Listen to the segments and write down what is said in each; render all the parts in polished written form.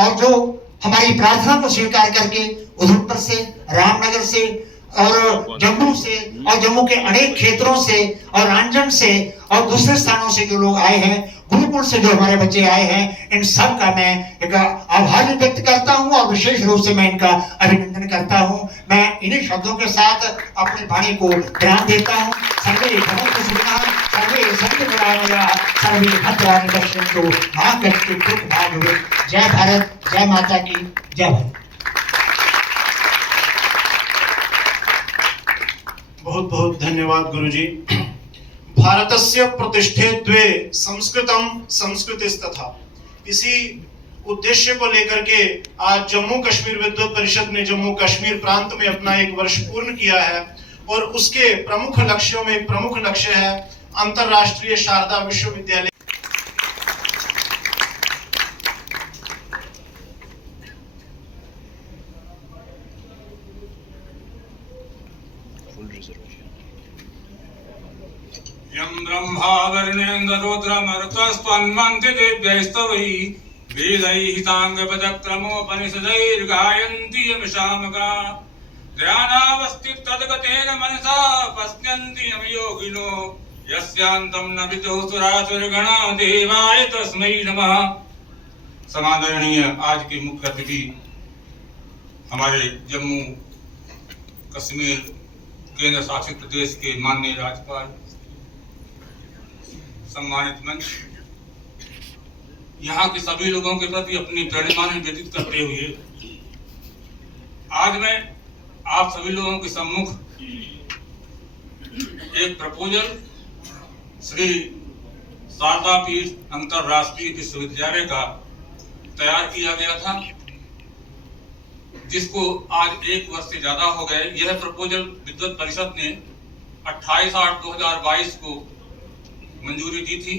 और जो हमारी प्रार्थना को स्वीकार करके उधमपुर से, रामनगर से और जम्मू से और जम्मू के अनेक क्षेत्रों से और रांझण से और दूसरे स्थानों से जो लोग आए हैं, गुरुकुल से जो हमारे बच्चे आए हैं, इन सब का मैं एक आभार व्यक्त करता हूं और विशेष रूप से मैं इनका अभिनंदन करता हूं। मैं इन्हीं शब्दों के साथ अपनी वाणी को बयान देता हूं। सर्वे भवन्तु सुखिनः, सर्वे सन्तु निरामयाः, सर्वे भद्राणि पश्यन्तु मा कश्चित् दुःखभाग् भवेत्। जय भारत, जय माता की, जय भारत। बहुत बहुत धन्यवाद गुरुजी। भारतस्य प्रतिष्ठे द्वे संस्कृतम संस्कृतिस्तथा, इसी उद्देश्य को लेकर के आज जम्मू कश्मीर विद्वत परिषद ने जम्मू कश्मीर प्रांत में अपना एक वर्ष पूर्ण किया है और उसके प्रमुख लक्ष्यों में एक प्रमुख लक्ष्य है अंतरराष्ट्रीय शारदा विश्वविद्यालय। यं ब्रह्मा वर्णेन्द्ररुद्रमरुतस्त्वन्वन्ति दिव्यैस्तवै वेदैः साङ्गपदक्रमोपनिषदैर्गायन्ति यमशामका ध्यानावस्थितद्गतेन मनसा पश्यन्ति यं योगिनो यस्यान्तं न विदुः सुरासुरगणा देवाय तस्मै नमः। समादरणीय आज के मुख्य अतिथि हमारे जम्मू कश्मीर केंद्र शासित प्रदेश के माननीय राज्यपाल, सम्मानित मंच, यहाँ के सभी लोगों के प्रति अपनी प्रणिमानि व्यतीत करते हुए आज मैं आप सभी लोगों के सम्मुख एक प्रपोजल श्री शारदा पीठ अंतरराष्ट्रीय विश्वविद्यालय का तैयार किया गया था, जिसको आज 1 वर्ष से ज्यादा हो गए। यह प्रपोजल विद्वत परिषद ने 28/8/2022 को मंजूरी दी थी।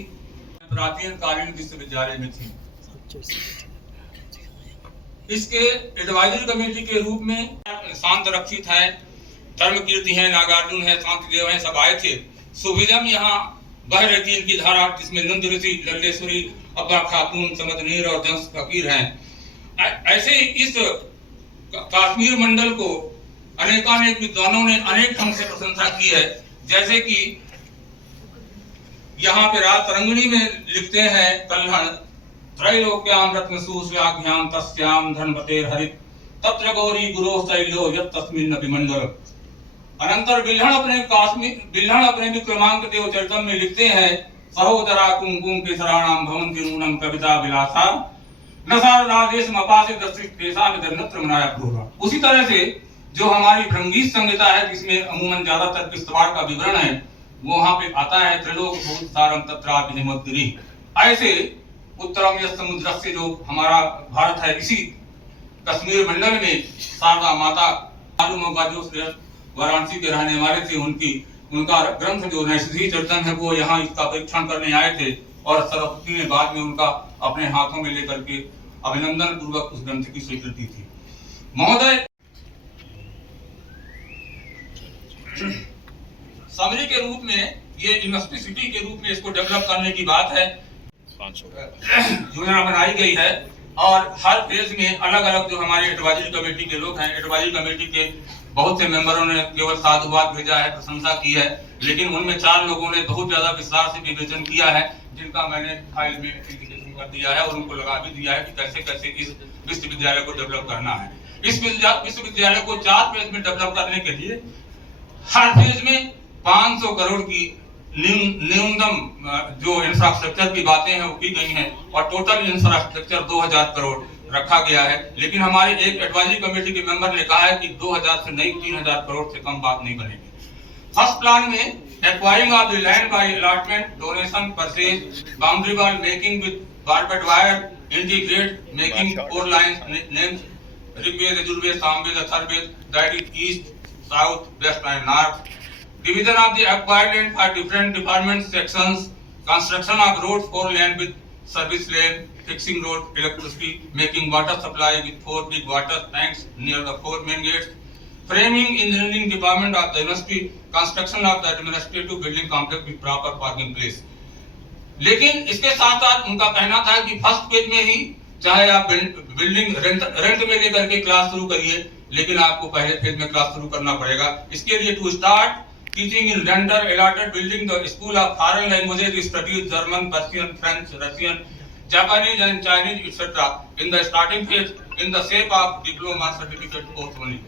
प्राचीन कालीन विश्वविद्यालय में थी। इसके एडवाइजरी कमेटी के रूप में शांत रक्षित है, धर्म कीर्ति है, नागार्जुन है, शांतिदेव है, सब आए थे। सुविधम यहाँ बह रही थी इनकी धारा, जिसमें नंद ऋषि, लल्लेश्वरी, अब्बा खातून, समदनीर और जंस फकीर हैं। ऐसे इस कश्मीर मंडल को अनेकानेक विद्वानों ने अनेक ढंग से प्रशंसा की है। जैसे कि यहाँ पे राज तरंगिणी में लिखते हैं कल्हण त्रैलोक्याम रत्न सुश्लाघ्याम तस्याम धनपतेर हरित तत्र गौरी गुरो शैलो यत् तस्मिन् विमंडल। अनंतर बिल्हण अपने विक्रमांक देव चरितम में लिखते हैं सहोदरा कुमकुम केसराणाम भवन्ति नूनम कविता विलासा न सारदादेश मपासे दस्तिस्तेषा में धन्यत्र मनाया प्रोगा। उसी तरह से जो हमारी भृंगीत संहिता है, जिसमें अमूमन ज्यादातर किस्तवाड़ का विवरण है, वो वहां पे आता है त्रिलोक भूत सारम तत्राभिनिमुद्री। ऐसे उत्तरम यह समुद्र से जो हमारा भारत है, इसी कश्मीर मंडल में शारदा माता, मालूम होगा जो वाराणसी के रहने वाले थे, उनका ग्रंथ जो नैषधि चरितम है, वो यहाँ इसका परीक्षण करने आए थे और सरस्वती ने बाद में उनका अपने हाथों में लेकर के अभिनंदन पूर्वक उस ग्रंथ की स्वीकृति थी। महोदय, समरी के रूप में ये यूनिवर्सिटी सिटी के रूप में इसको डेवलप करने की बात है, योजना बनाई गई है। और हर फेज में अलग अलग जो हमारे एडवाइजरी कमेटी के लोग हैं, एडवाइजरी कमेटी के बहुत से मेंबरों ने केवल साधुवाद भेजा है, प्रशंसा की है, लेकिन उनमें 4 लोगों ने बहुत ज्यादा विस्तार से विवेचन किया है, जिनका मैंने फाइल में इंडिकेशन कर दिया है और उनको लगा भी दिया है कि कैसे कैसे इस विश्वविद्यालय को डेवलप करना है। इस विश्वविद्यालय को 4 फेज में डेवलप करने के लिए हर फेज में 500 करोड़ की न्यूनतम जो इंफ्रास्ट्रक्चर की बातें हैं वो की गई हैं और टोटल इंफ्रास्ट्रक्चर 2000 करोड़ रखा गया है। लेकिन हमारे एक एडवाइजरी कमेटी के मेंबर ने कहा है कि 2000 से नहीं 3000 करोड़ से कम बात नहीं बनेगी। फर्स्ट प्लान में acquiring of the land by allotment, donation, purchase, boundary wall making with barbed wire, integrate making 4 lines names Rigveda, Yajurveda, Samaveda, Atharvaveda, that is east, south, west and north. Division of the acquired land for different department sections, construction of roads for land with service lane, fixing road, electricity, making water supply with 4 big water tanks near the 4 main gates, framing engineering department of the university, construction of the administrative building complex with proper parking place। लेकिन इसके साथ साथ उनका कहना था कि first page में ही चाहे आप बिल्डिंग रेंट में लेकर के क्लास शुरू करिए, लेकिन आपको पहले फेज में क्लास शुरू करना पड़ेगा। इसके लिए to start teaching in renter allotted building the school of foreign languages studies German, Persian, French, Russian, Japanese and Chinese etcetera in the starting phase in the shape of diploma certificate course only.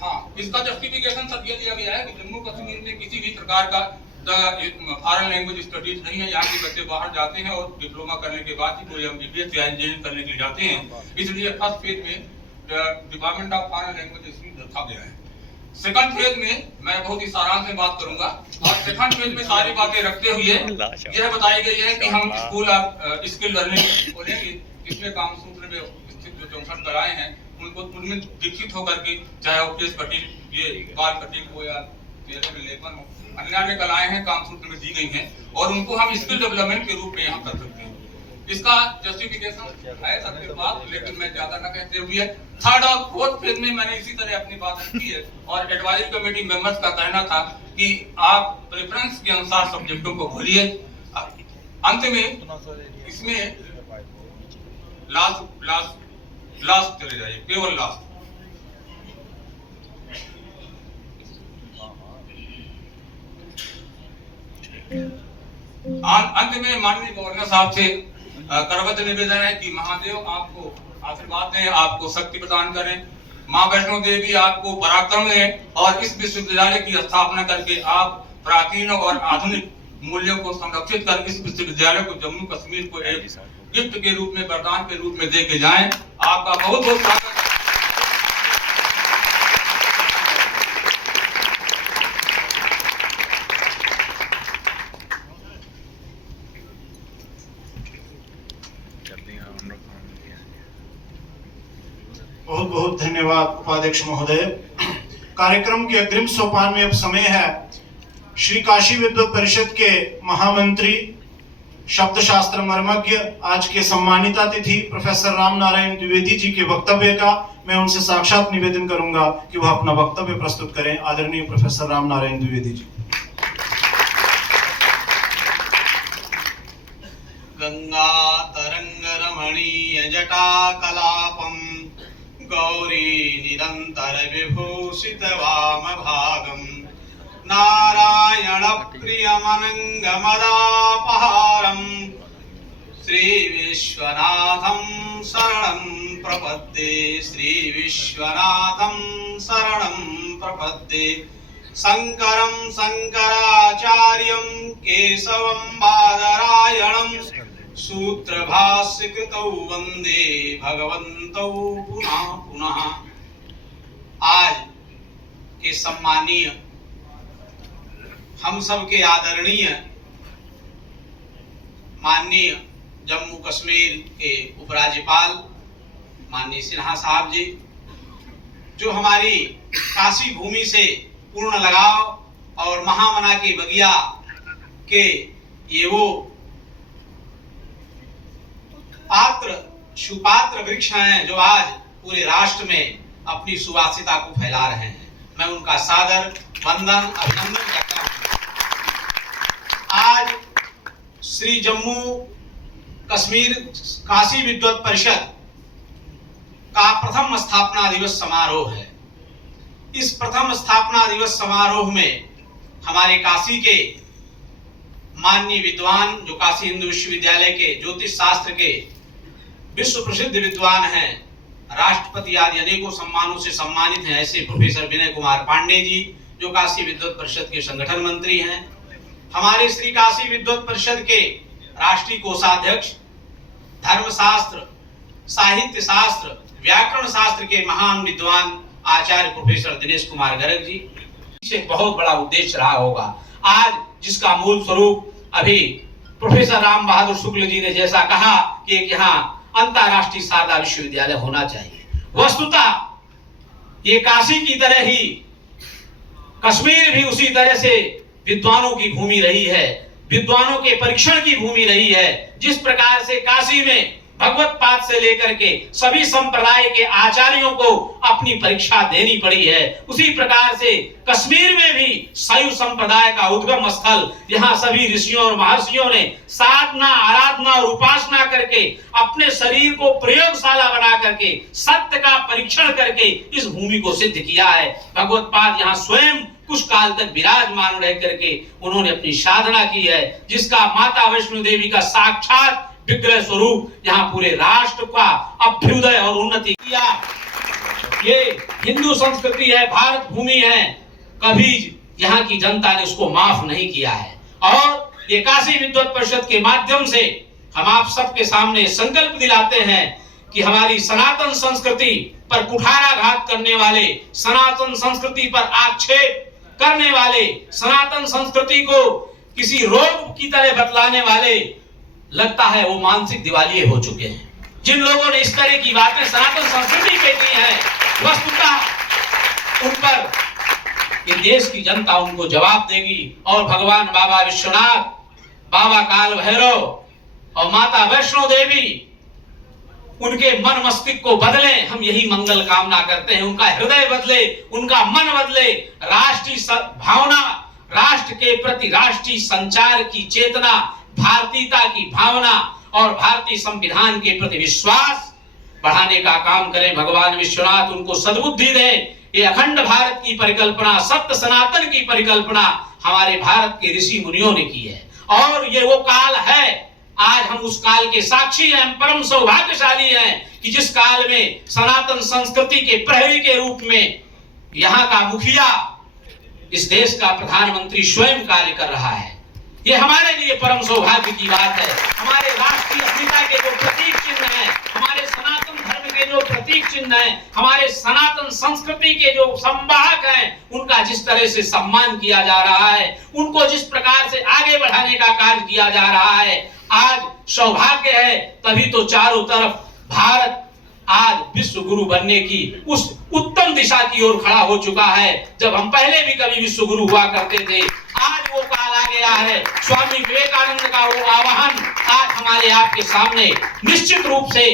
हाँ, इसका justification सब ये दिया गया है कि जम्मू कश्मीर में किसी भी प्रकार का फॉरेन लैंग्वेज स्टडीज नहीं है। यहाँ के बच्चे बाहर जाते हैं और डिप्लोमा करने के बाद ही कोई एमबीबीएस या इंजीनियरिंग करने के लिए जाते हैं। इसलिए फर्स्ट फेज में डिपार्टमेंट ऑफ फॉरेन लैंग्वेज रखा गया है। सेकंड फेज में मैं बहुत ही सारांश में बात करूंगा, और सेकंड फेज में सारी बातें रखते हुए यह बताई गई है कि हम स्कूल ऑफ स्किल लर्निंग खोलेंगे, जिसमें कामसूत्र में स्थित जो 64 कलाएं हैं उनको उनमें दीक्षित होकर के, चाहे वो केस कटिंग, ये बाल कटिंग हो या चेहरे में लेपन हो, अन्य कलाएं हैं कामसूत्र में दी गई हैं, और उनको हम स्किल डेवलपमेंट के रूप में यहाँ कर सकते हैं। इसका जस्टिफिकेशन है सबके पास, लेकिन मैं ज्यादा न कहते हुए थर्ड और फोर्थ फेज में मैंने इसी तरह अपनी बात रखी है, और एडवाइजरी कमेटी मेंबर्स का कहना था कि आप प्रेफरेंस के अनुसार सब्जेक्टों को खोलिए। अंत में इसमें लास्ट चले जाइए, केवल लास्ट। अंत में माननीय गवर्नर साहब से करवत निवेदन है कि महादेव आपको आशीर्वाद दें, आपको शक्ति प्रदान करें, माँ वैष्णो देवी आपको पराक्रम दें, और इस विश्वविद्यालय की स्थापना करके आप प्राचीन और आधुनिक मूल्यों को संरक्षित कर इस विश्वविद्यालय को जम्मू कश्मीर को एक गिफ्ट के रूप में, वरदान के रूप में दे के जाएं। आपका बहुत बहुत स्वागत है। बहुत बहुत धन्यवाद उपाध्यक्ष महोदय। कार्यक्रम के अग्रिम सोपान में अब समय है श्री काशी विद्वत परिषद के महामंत्री, शब्द शास्त्र मर्मज्ञ, आज के सम्मानित अतिथि प्रोफेसर राम नारायण द्विवेदी जी के वक्तव्य का मैं उनसे साक्षात निवेदन करूंगा कि वह अपना वक्तव्य प्रस्तुत करें। आदरणीय प्रोफेसर राम नारायण द्विवेदी जी। गंगा तरंग रमणीय जटा कलापम गौरी निरंतर विभूषित वाम भागम नारायण प्रियमनंगमदापहारम श्री विश्वनाथं शरणं प्रपद्ये, श्री विश्वनाथं शरणं प्रपद्ये। शंकरं शंकराचार्यं केशवं बादरायणं सूत्रभाष्यकृतौ वंदे भगवन्तौ पुनः पुनः। आज के सम्मानीय, हम सब के आदरणीय माननीय जम्मू कश्मीर के उपराज्यपाल माननीय सिन्हा साहब जी, जो हमारी काशी भूमि से पूर्ण लगाव और महामना के बगिया के ये वो पात्र सुपात्र वृक्ष हैं जो आज पूरे राष्ट्र में अपनी सुवासिता को फैला रहे हैं। मैं उनका सादर वंदन अभिनंदन करता हूं। आज श्री जम्मू कश्मीर काशी विद्वत परिषद का प्रथम स्थापना दिवस समारोह है। इस प्रथम स्थापना दिवस समारोह में हमारे काशी के माननीय विद्वान, जो काशी हिंदू विश्वविद्यालय के ज्योतिष शास्त्र के विश्व प्रसिद्ध विद्वान हैं, राष्ट्रपति आदि अनेकों सम्मानों से सम्मानित हैं, ऐसे प्रोफेसर विनय कुमार पांडे जी, जो काशी विद्वत परिषद के संगठन मंत्री हैं, हमारे श्री काशी विद्वत परिषद के राष्ट्रीय कोषाध्यक्ष, धर्मशास्त्र, साहित्य शास्त्र, व्याकरण शास्त्र के महान विद्वान आचार्य प्रोफेसर दिनेश कुमार गर्ग जी। इसे बहुत बड़ा उद्देश्य रहा होगा आज, जिसका मूल स्वरूप अभी प्रोफेसर राम बहादुर शुक्ल जी ने जैसा कहा कि एक यहाँ अंतरराष्ट्रीय शारदा विश्वविद्यालय होना चाहिए। वस्तुतः ये काशी की तरह ही कश्मीर भी उसी तरह से विद्वानों की भूमि रही है, विद्वानों के परीक्षण की भूमि रही है। जिस प्रकार से काशी में भगवत पाद से लेकर के सभी संप्रदाय के आचार्यों को अपनी परीक्षा देनी पड़ी है। उसी प्रकार से कश्मीर में भी शैव संप्रदाय का उद्गम स्थल, यहाँ सभी ऋषियों और महर्षियों ने साधना, आराधना और उपासना करके अपने शरीर को प्रयोगशाला बना करके सत्य का परीक्षण करके इस भूमि को सिद्ध किया है। भगवत पाद यहाँ स्वयं कुछ काल तक विराजमान रह करके उन्होंने अपनी साधना की है, जिसका माता वैष्णो देवी का साक्षात विग्रह स्वरूप यहाँ पूरे राष्ट्र का अभ्युदय और उन्नति किया। ये हिंदू संस्कृति है, भारत भूमि है, कभी यहाँ की जनता ने उसको माफ नहीं किया है। और ये काशी विद्वत परिषद के माध्यम से हम आप सबके सामने संकल्प दिलाते हैं कि हमारी सनातन संस्कृति पर कुठाराघात करने वाले, सनातन संस्कृति पर आक्षेप करने वाले, सनातन संस्कृति को किसी रोग की तरह बतलाने वाले, लगता है वो मानसिक दिवालिये हो चुके हैं। जिन लोगों ने इस तरह की बातें सनातन संस्कृति पे की है, वस्तुतः उन पर ये देश की जनता उनको जवाब देगी। और भगवान बाबा विश्वनाथ, बाबा काल भैरव और माता वैष्णो देवी उनके मन मस्तिष्क को बदले, हम यही मंगल कामना करते हैं। उनका हृदय बदले, उनका मन बदले, राष्ट्रीय भावना, राष्ट्र के प्रति राष्ट्रीय संचार की चेतना, भारतीयता की भावना और भारतीय संविधान के प्रति विश्वास बढ़ाने का काम करें। भगवान विश्वनाथ उनको सद्बुद्धि दें। ये अखंड भारत की परिकल्पना, सत्य सनातन की परिकल्पना हमारे भारत के ऋषि मुनियों ने की है। और ये वो काल है, आज हम उस काल के साक्षी हैं। हम परम सौभाग्यशाली हैं कि जिस काल में सनातन संस्कृति के प्रहरी के रूप में यहाँ का मुखिया, इस देश का प्रधानमंत्री स्वयं कार्य कर रहा है। ये हमारे लिए परम सौभाग्य की बात है। हमारे राष्ट्रीय अस्मिता के जो प्रतीक चिन्ह है, हमारे सनातन धर्म के जो प्रतीक चिन्ह है, हमारे सनातन संस्कृति के जो संवाहक हैं, उनका जिस तरह से सम्मान किया जा रहा है, उनको जिस प्रकार से आगे बढ़ाने का कार्य किया जा रहा है, आज सौभाग्य है। तभी तो चारों तरफ भारत आज विश्व गुरु बनने की उस उत्तम दिशा की ओर खड़ा हो चुका है। जब हम पहले भी कभी विश्व गुरु हुआ करते थे, आज वो काल आ गया है। स्वामी विवेकानंद का वो आह्वान आज हमारे आपके सामने निश्चित रूप से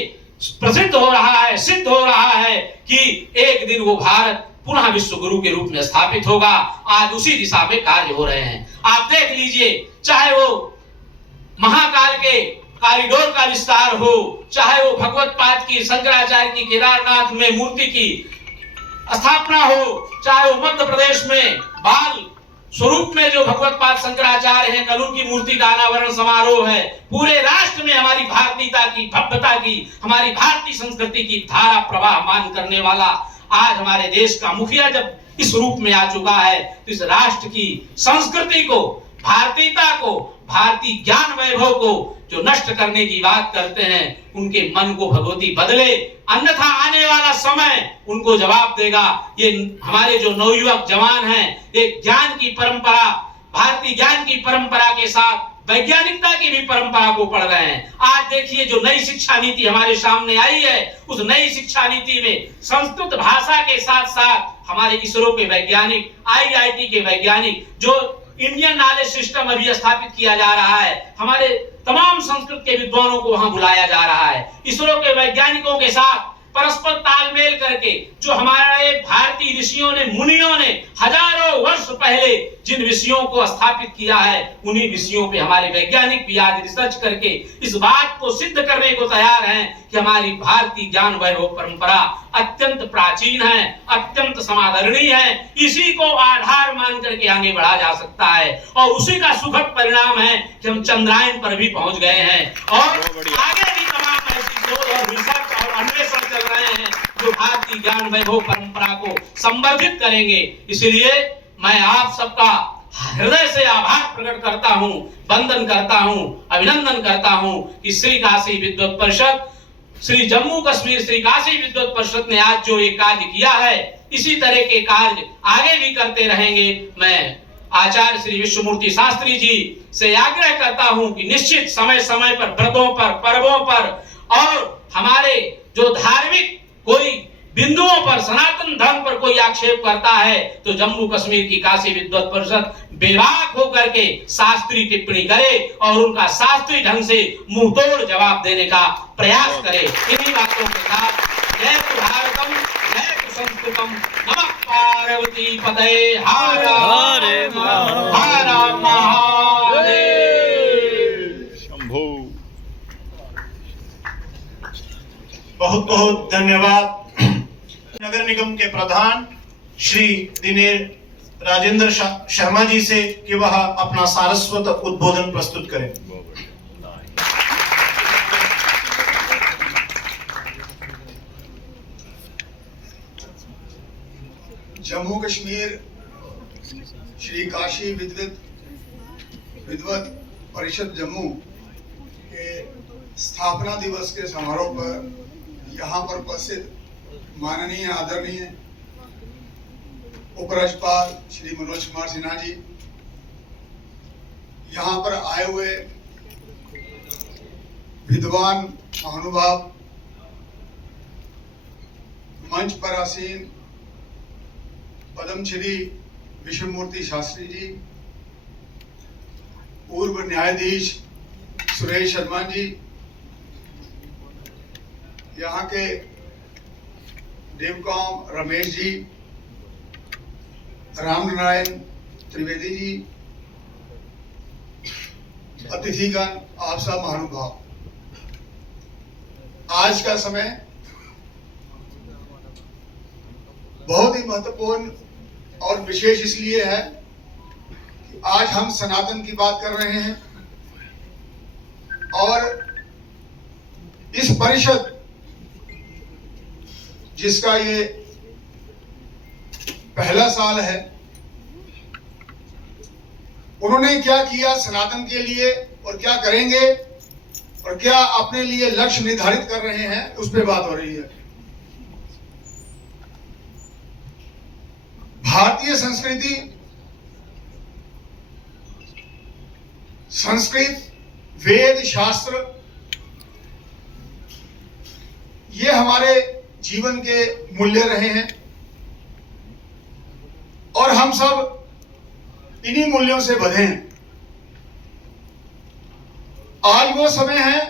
प्रसिद्ध हो रहा है, सिद्ध हो रहा है कि एक दिन वो भारत पुनः विश्व गुरु के रूप में स्थापित होगा। आज उसी दिशा में कार्य हो रहे हैं। आप देख लीजिए, चाहे वो महाकाल के कॉरिडोर का विस्तार हो, चाहे वो भगवत पाद की, शंकराचार्य की केदारनाथ में मूर्ति की स्थापना हो, चाहे वो मध्य प्रदेश में बाल स्वरूप में जो भगवत पाद शंकराचार्य हैं, कल उनकी मूर्ति का अनावरण समारोह है। पूरे राष्ट्र में हमारी भारतीयता की, भव्यता की, हमारी भारतीय संस्कृति की धारा प्रवाह मान करने वाला आज हमारे देश का मुखिया जब इस रूप में आ चुका है, तो इस राष्ट्र की संस्कृति को, भारतीयता को, भारतीय ज्ञान वैभव को जो नष्ट करने की बात करते हैं, उनके मन को भगवती बदले, अन्यथा आने वाला समय उनको जवाब देगा। ये हमारे जो नवयुवक जवान हैं, एक ज्ञान की परंपरा, भारतीय ज्ञान की परंपरा के साथ वैज्ञानिकता की भी परंपरा को पढ़ रहे हैं। आज देखिए, जो नई शिक्षा नीति हमारे सामने आई है, उस नई शिक्षा नीति में संस्कृत भाषा के साथ साथ हमारे इसरो के वैज्ञानिक, IIT के वैज्ञानिक, जो इंडियन नॉलेज सिस्टम अभी स्थापित किया जा रहा है, हमारे तमाम संस्कृत के विद्वानों को वहां बुलाया जा रहा है। इसरो के वैज्ञानिकों के साथ परस्पर तालमेल करके जो हमारे भारतीय ऋषियों ने, मुनियों ने हजारों वर्ष पहले जिन विषयों को स्थापित किया है, उन्हीं विषयों पे हमारे वैज्ञानिक भी आज रिसर्च करके इस बात को सिद्ध करने को तैयार हैं कि हमारी भारतीय ज्ञान वैभव परंपरा अत्यंत प्राचीन है, अत्यंत समादरणीय है। इसी को आधार मान करके आगे बढ़ा जा सकता है और उसी का सुखद परिणाम है कि हम चंद्रायन पर भी पहुंच गए हैं और आगे भी तमाम ऐसी शोध और रिसर्च और अन्वेषण चल रहे हैं जो भारतीय ज्ञान वैभव परंपरा को संवर्धित करेंगे। इसलिए मैं आप सबका हृदय से आभार प्रकट करता हूं, वंदन करता हूं, अभिनंदन करता हूं कि श्री काशी विद्वत परिषद, श्री जम्मू कश्मीर श्री काशी विद्वत परिषद ने आज जो ये कार्य किया है, इसी तरह के कार्य आगे भी करते रहेंगे। मैं आचार्य श्री विश्वमूर्ति शास्त्री जी से आग्रह करता हूं कि निश्चित समय समय पर, व्रतों पर, पर्वों पर और हमारे जो धार्मिक कोई बिंदुओं पर, सनातन धर्म पर कोई आक्षेप करता है तो जम्मू कश्मीर की काशी विद्वत परिषद बेबाक होकर के शास्त्रीय टिप्पणी करे और उनका शास्त्रीय ढंग से मुंहतोड़ जवाब देने का प्रयास करे। इन्हीं बातों के साथ जय तु भारतम, जय तु संस्कृतम, नमः पार्वती पतये, हर हर महादेव। शंभो। बहुत बहुत धन्यवाद नगर निगम के प्रधान श्री दिनेश राजेंद्र शर्मा जी से कि वह अपना सारस्वत उद्बोधन प्रस्तुत करें। जम्मू कश्मीर श्री काशी विद्वत परिषद जम्मू के स्थापना दिवस के समारोह पर यहाँ पर उपस्थित माननीय आदरणीय उपराज्यपाल श्री मनोज कुमार सिन्हा जी, यहाँ पर आए हुए विद्वान महानुभाव, मंच पर आसीन पद्मश्री विश्वमूर्ति शास्त्री जी, पूर्व न्यायाधीश सुरेश शर्मा जी, यहाँ के देवकाम रमेश जी, राम नारायण त्रिवेदी जी, अतिथिगण, आप सब महानुभाव। आज का समय बहुत ही महत्वपूर्ण और विशेष इसलिए है कि आज हम सनातन की बात कर रहे हैं और इस परिषद जिसका ये पहला साल है, उन्होंने क्या किया सनातन के लिए और क्या करेंगे और क्या अपने लिए लक्ष्य निर्धारित कर रहे हैं, उस पर बात हो रही है। भारतीय संस्कृति, संस्कृत, वेद, शास्त्र, ये हमारे जीवन के मूल्य रहे हैं और हम सब इन्हीं मूल्यों से बंधे हैं। आज वो समय है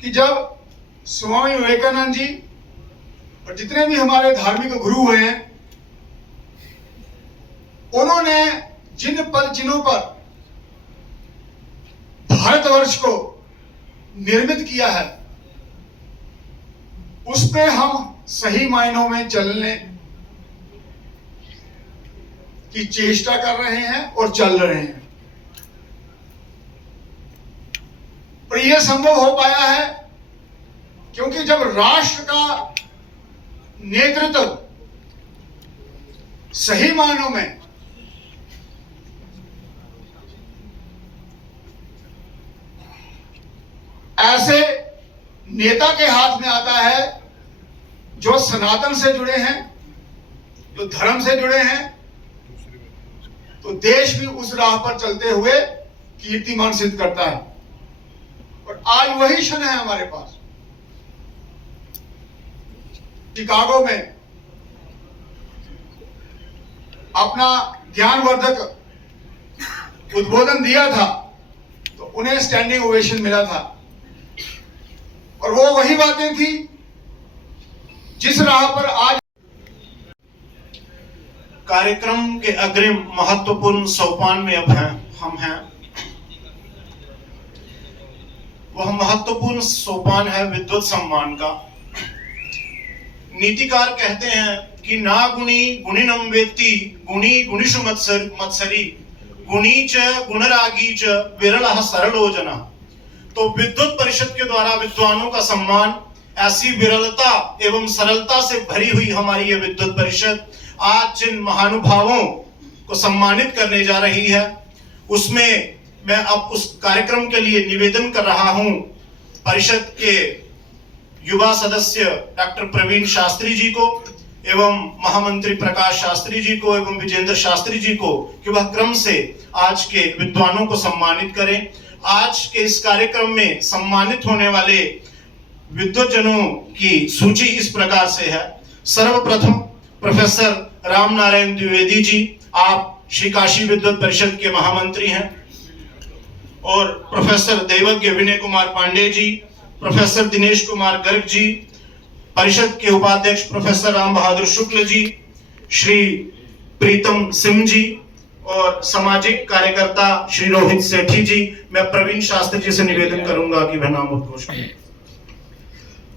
कि जब स्वामी विवेकानंद जी और जितने भी हमारे धार्मिक गुरु हुए हैं, उन्होंने जिन्हों पर भारतवर्ष को निर्मित किया है, उस पे हम सही मायनों में चलने की चेष्टा कर रहे हैं और चल रहे हैं। पर यह संभव हो पाया है क्योंकि जब राष्ट्र का नेतृत्व सही मायनों में ऐसे नेता के हाथ में आता है जो सनातन से जुड़े हैं, जो धर्म से जुड़े हैं, तो देश भी उस राह पर चलते हुए कीर्तिमान सिद्ध करता है। और आज वही क्षण है हमारे पास। शिकागो में अपना ज्ञानवर्धक उद्बोधन दिया था तो उन्हें स्टैंडिंग ओवेशन मिला था और वो वही बातें थी जिस राह पर आज कार्यक्रम के अग्रिम महत्वपूर्ण सोपान में अब हम हैं। वह महत्वपूर्ण सोपान है विद्वत सम्मान का। नीतिकार कहते हैं कि ना गुणी गुणिनम वेत्ति, गुणी गुणिषु मत्सरी, गुणी च गुणरागी च विरलः सरलो जनः। तो विद्वत परिषद के द्वारा विद्वानों का सम्मान, ऐसी विरलता एवं सरलता से भरी हुई हमारी यह विद्वत परिषद आज जिन महानुभावों को सम्मानित करने जा रही है, उसमें मैं अब उस कार्यक्रम के लिए निवेदन कर रहा हूं परिषद के युवा सदस्य डॉक्टर प्रवीण शास्त्री जी को एवं महामंत्री प्रकाश शास्त्री जी को एवं विजेंद्र शास्त्री जी को कि वह क्रम से आज के विद्वानों को सम्मानित करें। आज के इस कार्यक्रम में सम्मानित होने वाले विद्वजनों की सूची इस प्रकार से है। सर्वप्रथम प्रोफेसर राम नारायण द्विवेदी जी, आप श्री काशी विद्वत परिषद के महामंत्री हैं। और प्रोफेसर दैवज्ञ विनय कुमार पांडे जी, प्रोफेसर दिनेश कुमार गर्ग जी, परिषद के उपाध्यक्ष प्रोफेसर राम बहादुर शुक्ल जी, श्री प्रीतम सिंह जी और सामाजिक कार्यकर्ता श्री रोहित सेठी जी। मैं प्रवीण शास्त्री जी से निवेदन करूंगा कि वह नाम उद्घोष करें।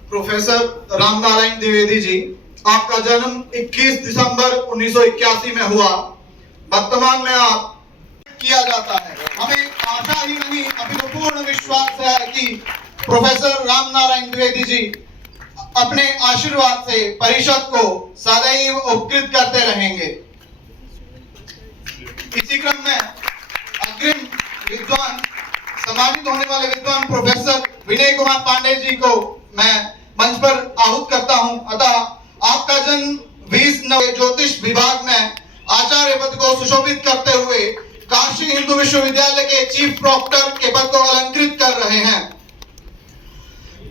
प्रोफेसर रामनारायण द्विवेदी जी, आपका जन्म 21 दिसंबर 1981 में हुआ। वर्तमान में आप किया जाता है। हमें आशा ही नहीं अभी पूर्ण विश्वास है कि प्रोफेसर रामनारायण द्विवेदी जी अपने आशीर्वाद से परिषद को सदैव उपकृत करते रहेंगे। इसी क्रम में अग्रिम विद्वान, सम्मानित होने वाले विद्वान प्रोफेसर विनय कुमार पांडे जी को मैं मंच पर आहूत करता हूं। अतः आपका जन्म 20 नवंबर ज्योतिष विभाग में आचार्य पद को सुशोभित करते हुए काशी हिंदू विश्वविद्यालय के चीफ प्रॉक्टर के पद को अलंकृत कर रहे हैं।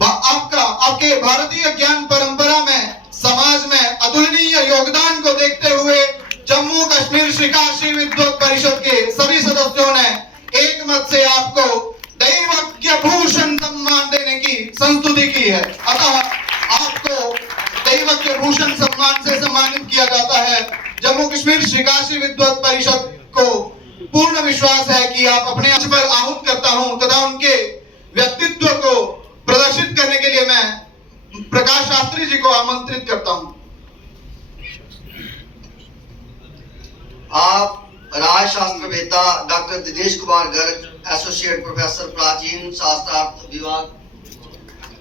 आपके भारतीय ज्ञान परंपरा में समाज में अतुलनीय योगदान को देखते हुए जम्मू कश्मीर श्री काशी विद्वत परिषद के सभी सदस्यों ने एक मत से आपको दैवज्ञ भूषण सम्मान देने की संस्तुति की है। अतः आपको दैवज्ञ भूषण सम्मान से सम्मानित किया जाता है। जम्मू कश्मीर श्री काशी विद्वत परिषद को पूर्ण विश्वास है कि आप अपने मंच पर आहूत करता हूं तथा उनके व्यक्तित्व को प्रदर्शित करने के लिए मैं प्रकाश शास्त्री जी को आमंत्रित करता हूं। आप राजशास्त्रवेत्ता doctor Dinesh Kumar Garg, associate professor प्राचीन शास्त्रार्थ विभाग,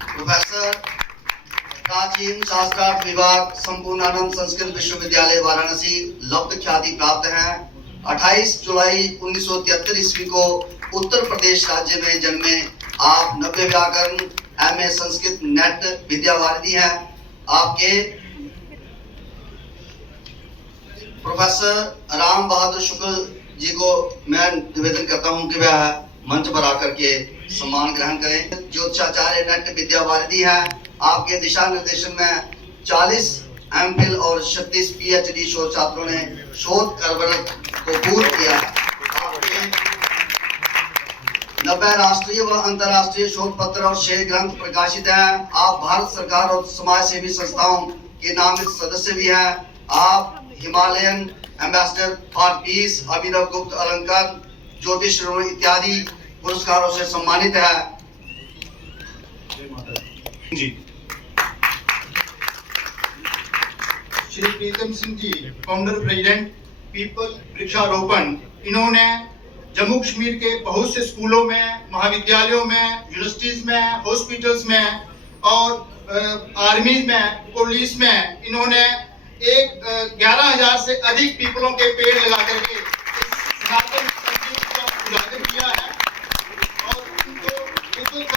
प्रोफेसर प्राचीन शास्त्रार्थ विभाग, संपूर्णानंद संस्कृत विश्वविद्यालय वाराणसी, लब्ध ख्याति प्राप्त हैं। 28 जुलाई 1973 ईस्वी को उत्तर प्रदेश राज्य में जन्मे। आप नव्य व्याकरण, एमए संस्कृत, नेट विद्यावारिधि हैं। आपके प्रोफेसर राम बहादुर शुक्ल जी को मैं निवेदन करता हूं कि वह मंच पर आकर के सम्मान ग्रहण करें। ज्योतिषाचार्य, नेट विद्यावारिधि हैं। आपके दिशा निर्देशन में 40 एमफिल और 36 पीएचडी शोध छात्रों ने शोध कार्य को पूर्ण किया है। 90 राष्ट्रीय व अंतर्राष्ट्रीय शोध पत्र और शेर ग्रंथ प्रकाशित हैं। आप भारत सरकार और समाज सेवी संस्थाओं के नामित सदस्य भी हैं। आप हिमालयन एम्बेसडर फॉर पीस, अभिनव गुप्त अलंकार, ज्योतिष इत्यादि पुरस्कारों से सम्मानित है। जी Shri Pritam Singh ji, founder president people वृक्षारोपण, इन्होंने जम्मू कश्मीर के बहुत से स्कूलों में, महाविद्यालयों में, यूनिवर्सिटीज में, हॉस्पिटल्स में और आर्मी में, पुलिस में इन्होंने 11,000 से अधिक पीपलों के पेड़ लगा करके सनातन संस्कृति को उजागर किया है और उनको विद्वत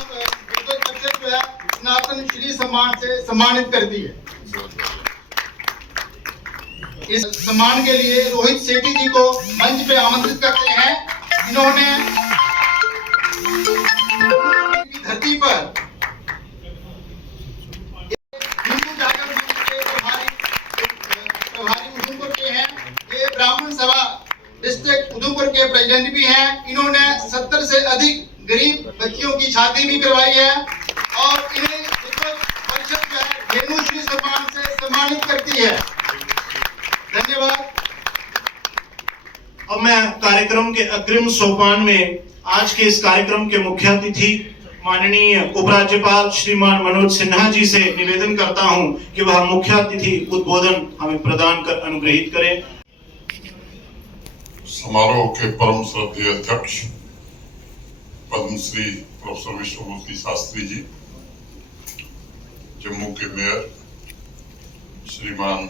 परिषद जो है सनातन श्री सम्मान से सम्मानित करती है। इस सम्मान के लिए रोहित सेठी जी को मंच पे आमंत्रित करते हैं। इन्होंने धरती पर हिंदू जागरण मंच के प्रभारी उधमपुर के हैं। ये ब्राह्मण सभा डिस्ट्रिक्ट उधमपुर के प्रेसिडेंट भी हैं। इन्होंने 70 से अधिक गरीब बच्चियों की शादी भी करवाई है और इन्हें परिषद जो है धेनुश्री सम्मान से सम्मानित करती है। धन्यवाद। अब मैं कार्यक्रम के अग्रिम सोपान में आज के इस कार्यक्रम के मुख्य अतिथि माननीय उपराज्यपाल श्रीमान मनोज सिन्हा जी से निवेदन करता हूं कि वह मुख्य अतिथि उद्बोधन हमें प्रदान कर अनुग्रहित करें। समारोह के परम श्रद्धेय अध्यक्ष पद्मश्री प्रोफेसर विश्वमूर्ति शास्त्री जी, जम्मू के मेयर श्रीमान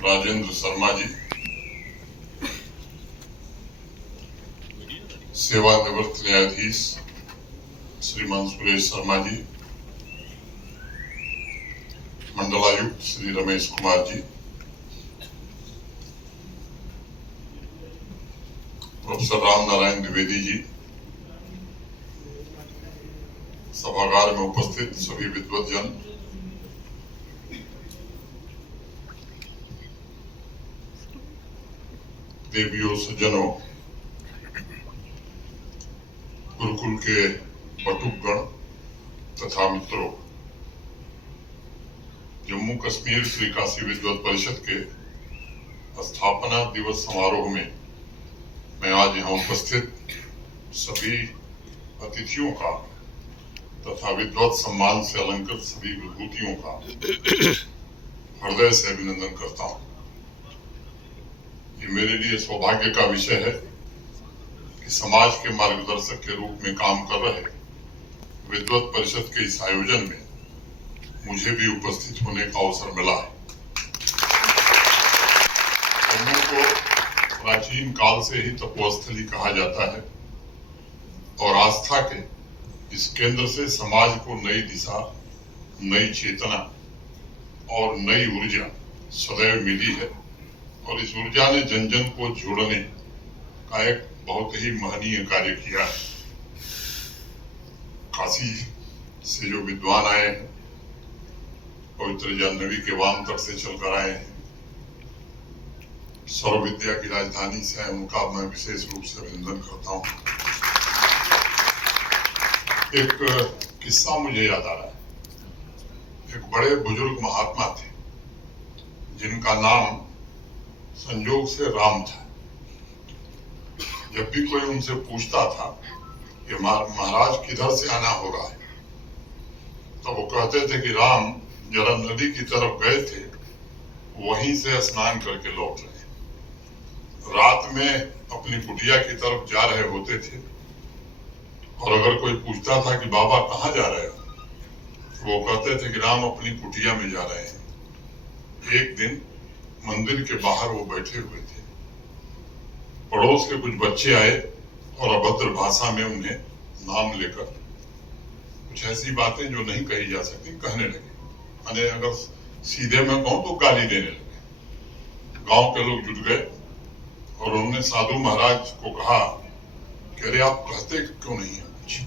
राजेंद्र शर्मा जी, सेवानिवृत्त न्यायाधीश श्रीमान सुरेश शर्मा जी, मंडलायुक्त श्री रमेश कुमार जी, प्रोफेसर राम नारायण द्विवेदी जी, सभागार में उपस्थित सभी विद्वद्जन, देवियों, सज्जनों, गुरुकुल के बटुकगण तथा मित्रों, जम्मू कश्मीर श्री काशी विद्वत परिषद के स्थापना दिवस समारोह में मैं आज यहाँ उपस्थित सभी अतिथियों का तथा विद्वत सम्मान से अलंकृत सभी विभूतियों का हृदय से अभिनंदन करता हूँ। ये मेरे लिए सौभाग्य का विषय है कि समाज के मार्गदर्शक के रूप में काम कर रहे विद्वत परिषद के इस आयोजन में मुझे भी उपस्थित होने का अवसर मिला है। जम्मू को प्राचीन काल से ही तपोस्थली कहा जाता है और आस्था के इस केंद्र से समाज को नई दिशा, नई चेतना और नई ऊर्जा सदैव मिली है और इस ऊर्जा ने जन जन को जोड़ने का एक बहुत ही महनीय कार्य किया है। काशी से जो विद्वान आए हैं, पवित्र जाह्नवी के वाम तट से चलकर आए हैं, सर्व विद्या की राजधानी से आए, उनका मैं विशेष रूप से अभिनंदन करता हूँ। एक किस्सा मुझे याद आ रहा है। एक बड़े बुजुर्ग महात्मा थे जिनका नाम संयोग से राम था। जब भी कोई उनसे पूछता था कि महाराज किधर से आना होगा, तो वो कहते थे कि राम जरा नदी की तरफ गए थे, वहीं से स्नान करके लौट रहे। रात में अपनी कुटिया की तरफ जा रहे होते थे और अगर कोई पूछता था कि बाबा कहाँ जा रहे हो, तो वो कहते थे कि राम अपनी कुटिया में जा रहे हैं। एक दिन मंदिर के बाहर वो बैठे हुए थे, पड़ोस के कुछ बच्चे आए और अभद्र भाषा में उन्हें नाम लेकर कुछ ऐसी बातें जो नहीं कही जा सकती कहने लगे। मैंने अगर सीधे में कहूं तो गाली देने लगे। गांव के लोग जुट गए और उन्होंने साधु महाराज को कहा कि अरे आप कहते क्यों नहीं है कुछ।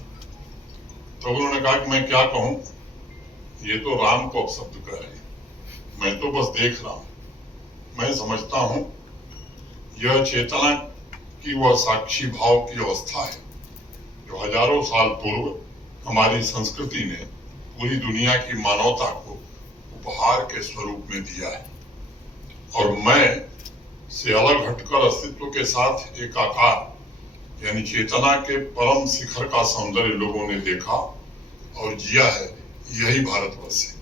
तो उन्होंने कहा कि मैं क्या कहूं, ये तो राम को अपशब्द कह रहे हैं, मैं तो बस देख रहा हूं। मैं समझता हूं यह चेतना की वह साक्षी भाव की अवस्था है जो हजारों साल पूर्व हमारी संस्कृति ने पूरी दुनिया की मानवता को उपहार के स्वरूप में दिया है और मैं से अलग हटकर अस्तित्व के साथ एकाकार यानी चेतना के परम शिखर का सौंदर्य लोगों ने देखा और जिया है। यही भारतवर्ष है।